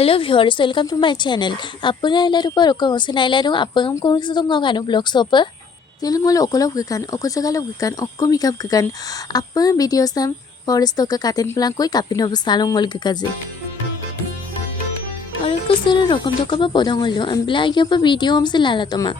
Hello viewers, welcome to my channel. Apa nga ilaro pa roko sa nailaro apa ang kung sa tong ngano vlog sopa. Tilmol okolog gikan, okosagalog gikan, okko mikap gikan. Apa video sam forest to ka katen plan koi kapin ob salong ngol gikaje. Aro ko sero rokom to ka pa podong ngolo ambla ya pa video om se lala toma.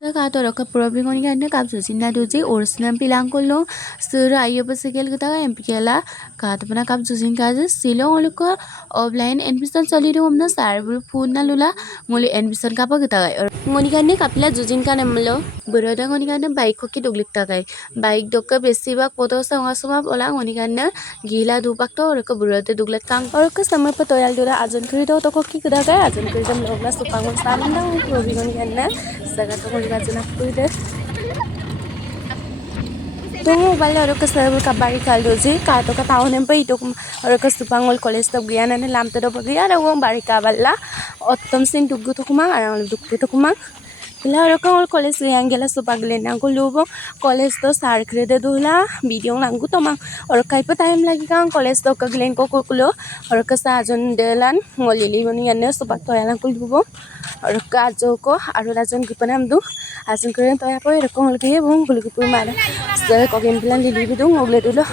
Kato raka probing on gana kap susin na doje original pilang kolo sur ayo pa segel kita empikela kato pana kap susin kaje silo ngolko offline admission chali ro omna sarbu phone na lula ngoli admission kapa kita ngoni gane kapila jujin kan amlo beroda ngoni gane bike ki duglik takai bike dokka besi bak poto sanga suma ola ngoni gane gila dupak to raka beroda duglat kang और का समय पर तोयाल दूरा आजन करी तो को की कदा गए आजन करी जम लोगला सुपांगन सामन ना प्रोबी गनी गन्ना सगा तो कोई गाजन आपको दे तो मोबाइल और का सर्वर का बारी काल दोजी का तो का टाउन में पे तो और का सुपांगल कॉलेज तब गया ना लाम तो बगिया रो बारी का बल्ला उत्तम सिंह दुगु तो कुमा और दुगु तो कुमा Bila orang college yang gila supaglen aku lupa college to sar krede dula video nanggu to mang orang kai pa time lagi kan college to kaglen ko kulo orang ka sajon delan ngolili boni anne supag to yalang kul lupa orang ka ajo ko aru rajon gipanam du ajon kren to ya po orang ko ngolgi bong kul gipu mara se ko gen bilan lili bidu ngogle dulu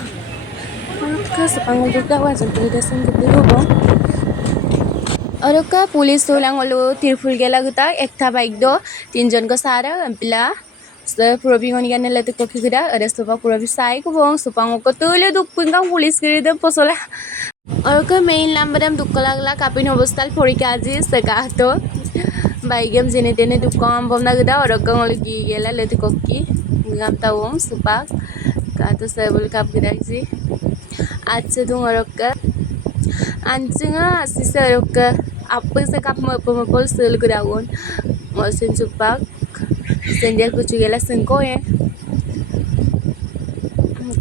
orang ka supangol du ka ajon krede sen gipu lupa और का police तो लांगलो तिरफुल गेला गुता एक था bike दो तीन जन को सारा पिला प्रोबी होनी करने लेते कोकी गुदा अरे सुपा प्रोबी साई को बोंग सुपांगो को तोले दुख पिंगा पुलिस करे दे पसोला और का मेन लांबरम दुख लागला कापिन अवस्थाल फोरिका जी सका तो बाइक गेम जेने तेने दुख कम बमना गुदा और का ngolgi गेला लेते कोकी ngam tawong supak ka to sebul kap guda ji आज तो और का Anjinga sisa roka apa sekap mapol sel gerawan mosin supak sendal kucugela sengko ya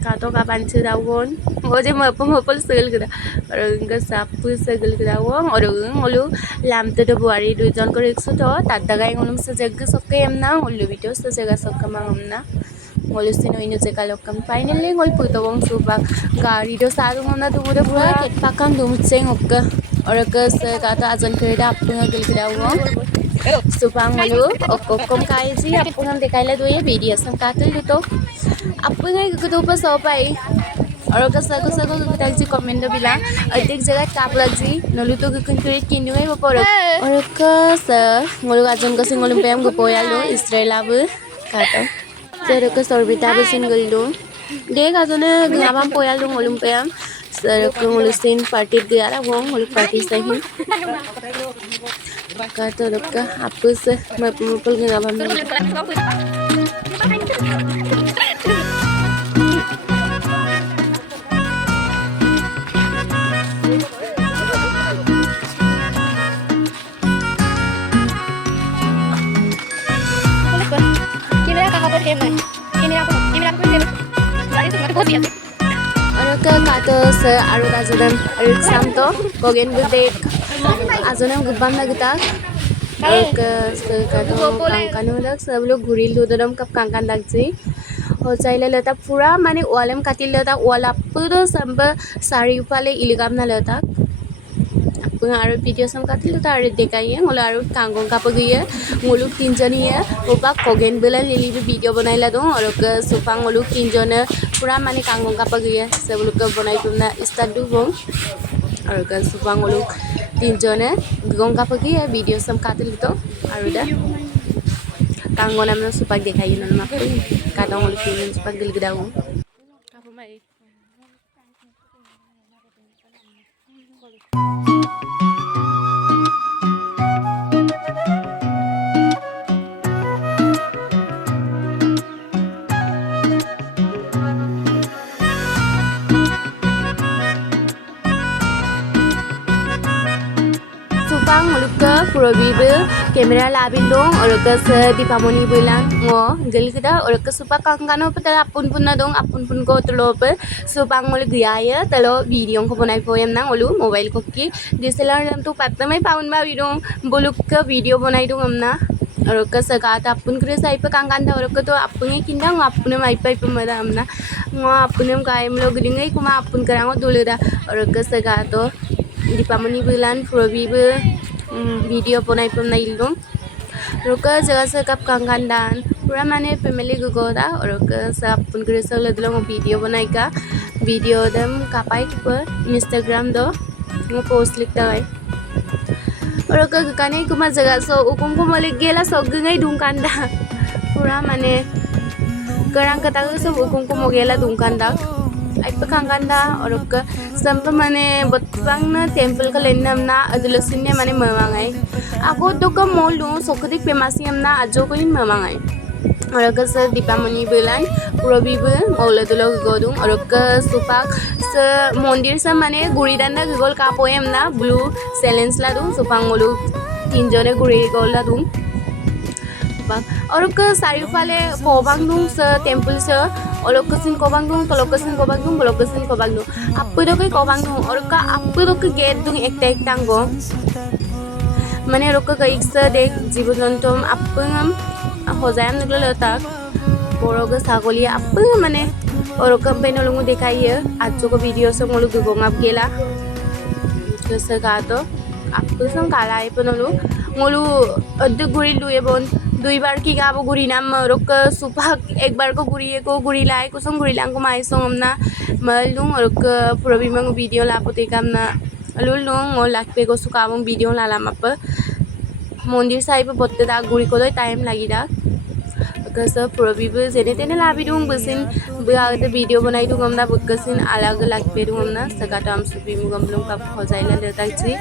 kato kapan cerawon oje mapol sel gera orang ke sapu segel gerawan orang ngolu lam te buari dua jon ko rekso to tadagai ngolum sejag sokke emna ngolu video sejaga sokka mangomna ngolusin ino jekalok kam finally ngol puto wong supak gari do sadu ngona tu bude pura ket pakam dum seng okka और का से काता आजन करेदा अपना गल करावो सुपांग मलु ओकोम काय जी अपना देखाइला दो ये वीडियो सम कातल तो अपना गदो पर सपाई और का सको सको गता जी कमेंट बिला अधिक जगह कापला जी नलु तो गकन करे किनुए पर और का स ngolu आजन का सिंगल पेम गो पोयालो इस्राएलाबो काता जरो का सरबिता बसिन गलदो देख आजने गाबाम पोयालो ngolum पेम Sir ko ngulusin party diara wong ngulu party sahi kato lokka apus mapul ngabam Kimera kakak berdemai kimera aku berdemai lari semua itu dia का कातो से आरो राजदम रिक्साम तो कोगेन गुदेक आजनम गुबाम लगता एक कातो कांकानो लग सब लोग घुरिल दुदम कप कांकान लग जी हो चाइले लेता पूरा माने वालम काटिल लेता वाला पूरा सब सारी उपाले इलिगाम ना लेता अपन आरो वीडियो सम काटिल तो आरो देखाइए मोला आरो कांगों का पगिए मोलु तीनजनी है ओपा कोगेन बेला लेली वीडियो बनाइला दो और का सोफा मोलु तीनजने पूरा माने कांगों का पगिए सब लोग का बनाई तुमना स्टार्ट दो बों और का सोफा मोलु तीनजने गंगा का पगिए वीडियो सम काटिल तो आरो दा कांगों नाम सोफा देखाइए ना मापे काटा मोलु तीनजन sofa गिलगदाओ Supang luka probibe kamera labin dong और का से दीपावली बिलान वो गल kita और का सुपा कांगानो पे तला अपन पुन्ना dong अपन पुन को तलो पे supang मोल गया ya तलो वीडियो को बनाई पोयम ना ओलु मोबाइल को की DSLR हम तो पत्ता में पाउन बा वीडियो बोलुक का वीडियो बनाई dong हमना और का सकाता अपन करे साइप कांगान था और का तो अपन ये किंदा अपन माई पाई पे मदा हमना वो अपन हम कायम लोग रिंगे कुमा अपन करांगो दुलेदा और का सकातो Dipamoni bulan Probibu video bonai pun nailung Roka jaga sekap kangandan pura mane family gugoda roka sap pun geresa ledlong video bonai ka video dem kapai ke Instagram do ngo post likta gai roka kane kuma jaga so ukum ko mole gela so gngai dungkanda pura mane garang kata so ukum ko mogela dungkanda ai pakanganda roka sampa mane botbang na temple ka lennam na adulosinne mane mamangai ako do ka molu sokodik pemasiam na ajo ko in mamangai roka sa Dipamoni bulan Probibu mauladulog godung roka supak sa mondir sa mane guridanda gol kapoem na blue silence la dung supang molu tinjone guri gol la dung orok sarifale kobang dung sa temple sa orok sin kobang dung tolok sin kobang dung bolok sin kobang dung appudo kai kobang dung orok appudo ke gate dung ekta ektango mane orok ka iksa dek jibunantom appungam hojayam nuglo letak borok sagolia appung mane orok penolungu dekaiye ajo ko video sa molu gugongap gela kesa gato appung sang kalai penolu ngolu addu guri luye bon दुई बार की गाबो गुरी नाम रोक सुपाक एक बार को गुरी लाई कुसुम गुरी लांग को माई song हमना मलुंग रोक पुरबी मंग वीडियो लापोते कामना लुलुंग और लाख पे को सुकाबों वीडियो लाला मप मंदिर साहिब बोत्ते दा गुरी को दो टाइम लगी दा कस पुरबी बे जेने तेने लाबी दूंग बसिन बिहार वीडियो बनाई दूंग हमना बुकसिन अलग लाख पे दूंग हमना सकाटा हम सुपी मुगम लोग का होजाइला लेता ची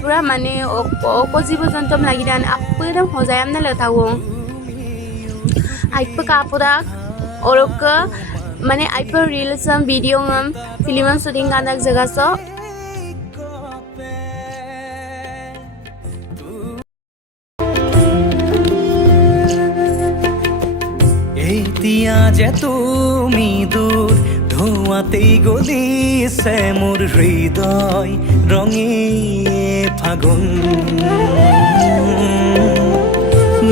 पूरा माने ओ जीव जंतुम लगी दान आपदम होजायम ना लेता वो आइप कापुरा औरक माने आइप रील्स हम वीडियो हम फिल्म शूटिंग का नक जगह सो এতিয়া যে তুমি দূর ধোঁয়াতেই গলিছে মোর হৃদয় রঙিয়ে ফাগুন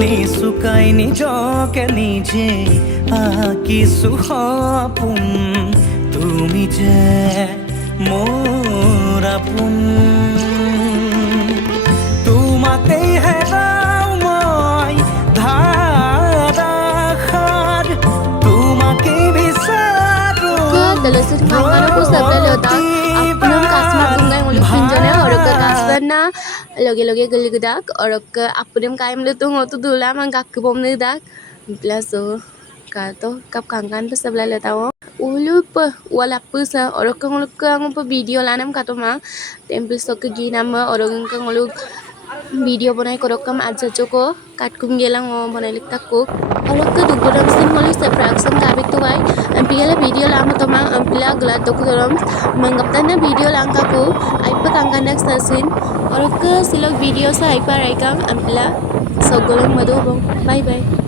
নিশুকাই নিজকে নিজে আঁকিছো সপোন তুমি যে মোর আপোন তোমাতেই হেৰাও মই Dalasut mangano ko sabla lota apnam kasmar dungai mulu pinjone orok kasbarna loge geligedak orok apnam kaim letung otu dula mang gak bomne dak plus ka to kap kangan pe sabla lota o ulup wala pusa orok nguluk ang pe video lanam katoma temple sok gi nama orok nguluk video bonai korokam aja joko katkum gelang o bonai liktak ko orok ke duguram sin nguluk seprak sam kabik tuai ampigala video lama tomang ampila gelat dokuram manggaptana video langkaku aipa kangkandak sasin orok ke silok video sa aipa raikang ampila sogolong madu bong bye bye